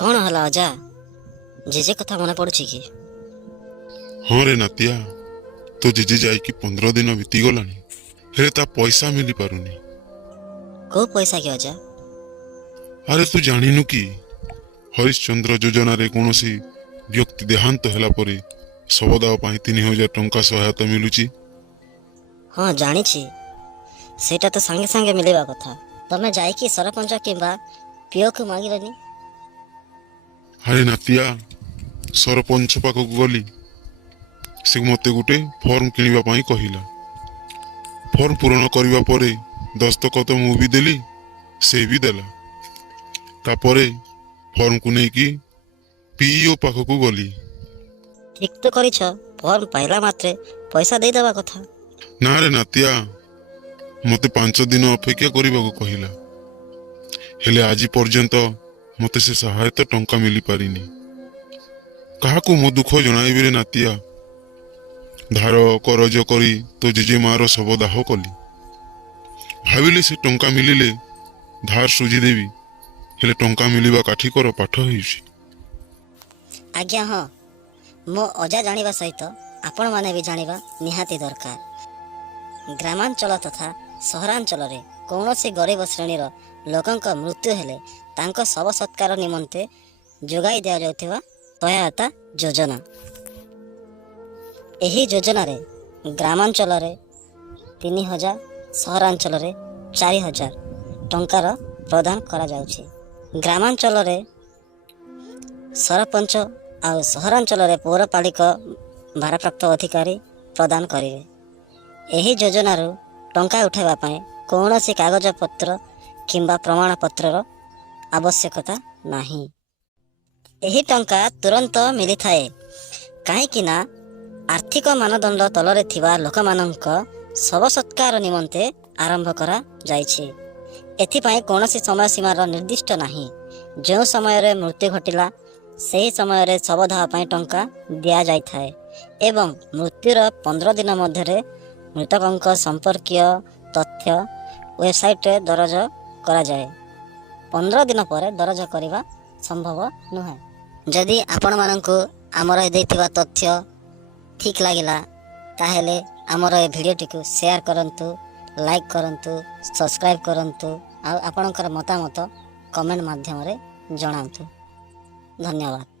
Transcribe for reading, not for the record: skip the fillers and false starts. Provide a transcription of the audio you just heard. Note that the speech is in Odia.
କଣ ହେଲା ଅଜା? ଜେଜେ କଥା ମନେ ପଡୁଛି କି? ହଁ ରେ ନାତିଆ, ତୋ ଜେଜେ ଯାଇକି 15 ଦିନ ବିତିଗଲାଣି, ହେଲେ ତା ପଇସା ମିଳି ପାରୁନି। କୋଉ ପଇସା କି ଅଜା? ଆରେ ତୁ ଜାଣିନୁ କି ହରିଶ୍ଚନ୍ଦ୍ର ଯୋଜନାରେ କୌଣସି ବ୍ୟକ୍ତି ଦେହାନ୍ତ ହେଲା ପରେ ଶବଦାହ ପାଇଁ 3000 ଟଙ୍କା ସହାୟତା ମିଳୁଛି। ହଁ ଜାଣିଛି, ସେଇଟା ତ ସାଙ୍ଗେ ସାଙ୍ଗେ ମିଳିବା କଥା। ତମେ ଯାଇକି ସରପଞ୍ଚ କିମ୍ବା ପିଓକୁ ମାଗିଲନି? ଆରେ ନାତିଆ, ସରପଞ୍ଚ ପାଖକୁ ଗଲି, ସେ ମୋତେ ଗୋଟେ ଫର୍ମ କିଣିବା ପାଇଁ କହିଲା। ଫର୍ମ ପୂରଣ କରିବା ପରେ ଦସ୍ତଖତ ମୁଁ ବି ଦେଲି, ସେ ବି ଦେଲା। ତାପରେ ଫର୍ମକୁ ନେଇକି ପିଇଓ ପାଖକୁ ଗଲି। ଠିକ ତ କରିଛ, ଫର୍ମ ପାଇଲା ମାତ୍ରେ ପଇସା ଦେଇଦେବା କଥା। ନା ରେ ନାତିଆ, ମୋତେ 5 ଦିନ ଅପେକ୍ଷା କରିବାକୁ କହିଲା, ହେଲେ ଆଜି ପର୍ଯ୍ୟନ୍ତ ମୋତେ ସେ ସହାୟତା ଟଙ୍କା ମିଳିପାରିନି। କାହାକୁ ମୋ ଦୁଃଖ ଜଣାଇବି ରେ ନାତିଆ? ଧାର କରଜ କରି ତୋ ଜେଜେମାର ଶବଦାହ କଲି। ଭାବିଲି ସେ ଟଙ୍କା ମିଳିଲେ ଧାର ସୁଝିଦେବି, ହେଲେ ଟଙ୍କା ମିଳିବା କାଠିକର ପାଠ ହେଉଛି। ଆଜ୍ଞା ହଁ, ମୋ ଅଜା ଜାଣିବା ସହିତ ଆପଣମାନେ ବି ଜାଣିବା ନିହାତି ଦରକାର। ଗ୍ରାମାଞ୍ଚଳ ତଥା ସହରାଞ୍ଚଳରେ କୌଣସି ଗରିବ ଶ୍ରେଣୀର ଲୋକଙ୍କ ମୃତ୍ୟୁ ହେଲେ ତାଙ୍କ ଶବ ସତ୍କାର ନିମନ୍ତେ ଯୋଗାଇ ଦିଆଯାଉଥିବା ସହାୟତା ଯୋଜନା। ଏହି ଯୋଜନାରେ ଗ୍ରାମାଞ୍ଚଳରେ 3000, ସହରାଞ୍ଚଳରେ 4000 ଟଙ୍କାର ପ୍ରଦାନ କରାଯାଉଛି। ଗ୍ରାମାଞ୍ଚଳରେ ସରପଞ୍ଚ ଆଉ ସହରାଞ୍ଚଳରେ ପୌରପାଳିକ ଭାରପ୍ରାପ୍ତ ଅଧିକାରୀ ପ୍ରଦାନ କରିବେ। ଏହି ଯୋଜନାରୁ ଟଙ୍କା ଉଠାଇବା ପାଇଁ କୌଣସି କାଗଜପତ୍ର କିମ୍ବା ପ୍ରମାଣପତ୍ରର ଆବଶ୍ୟକତା ନାହିଁ। ଏହି ଟଙ୍କା ତୁରନ୍ତ ମିଳିଥାଏ, କାହିଁକି ନା ଆର୍ଥିକ ମାନଦଣ୍ଡ ତଳରେ ଥିବା ଲୋକମାନଙ୍କ ଶବ ସତ୍କାର ନିମନ୍ତେ ଆରମ୍ଭ କରାଯାଇଛି। ଏଥିପାଇଁ କୌଣସି ସମୟସୀମାର ନିର୍ଦ୍ଦିଷ୍ଟ ନାହିଁ। ଯେଉଁ ସମୟରେ ମୃତ୍ୟୁ ଘଟିଲା ସେହି ସମୟରେ ଶବଦାହ ପାଇଁ ଟଙ୍କା ଦିଆଯାଇଥାଏ ଏବଂ ମୃତ୍ୟୁର 15 ଦିନ ମଧ୍ୟରେ ମୃତକଙ୍କ ସମ୍ପର୍କୀୟ ତଥ୍ୟ ୱେବସାଇଟ୍ରେ ଦରଜ କରାଯାଏ। 15 ଦିନ ପରେ ଦରଜ କରିବା ସମ୍ଭବ ନୁହେଁ। ଯଦି ଆପଣମାନଙ୍କୁ ଆମର ଦେଇଥିବା ତଥ୍ୟ ଠିକ୍ ଲାଗିଲା, ତାହେଲେ ଆମର ଏ ଭିଡ଼ିଓଟିକୁ ସେୟାର କରନ୍ତୁ, ଲାଇକ୍ କରନ୍ତୁ, ସବସ୍କ୍ରାଇବ୍ କରନ୍ତୁ ଆଉ ଆପଣଙ୍କର ମତାମତ କମେଣ୍ଟ ମାଧ୍ୟମରେ ଜଣାନ୍ତୁ। ଧନ୍ୟବାଦ।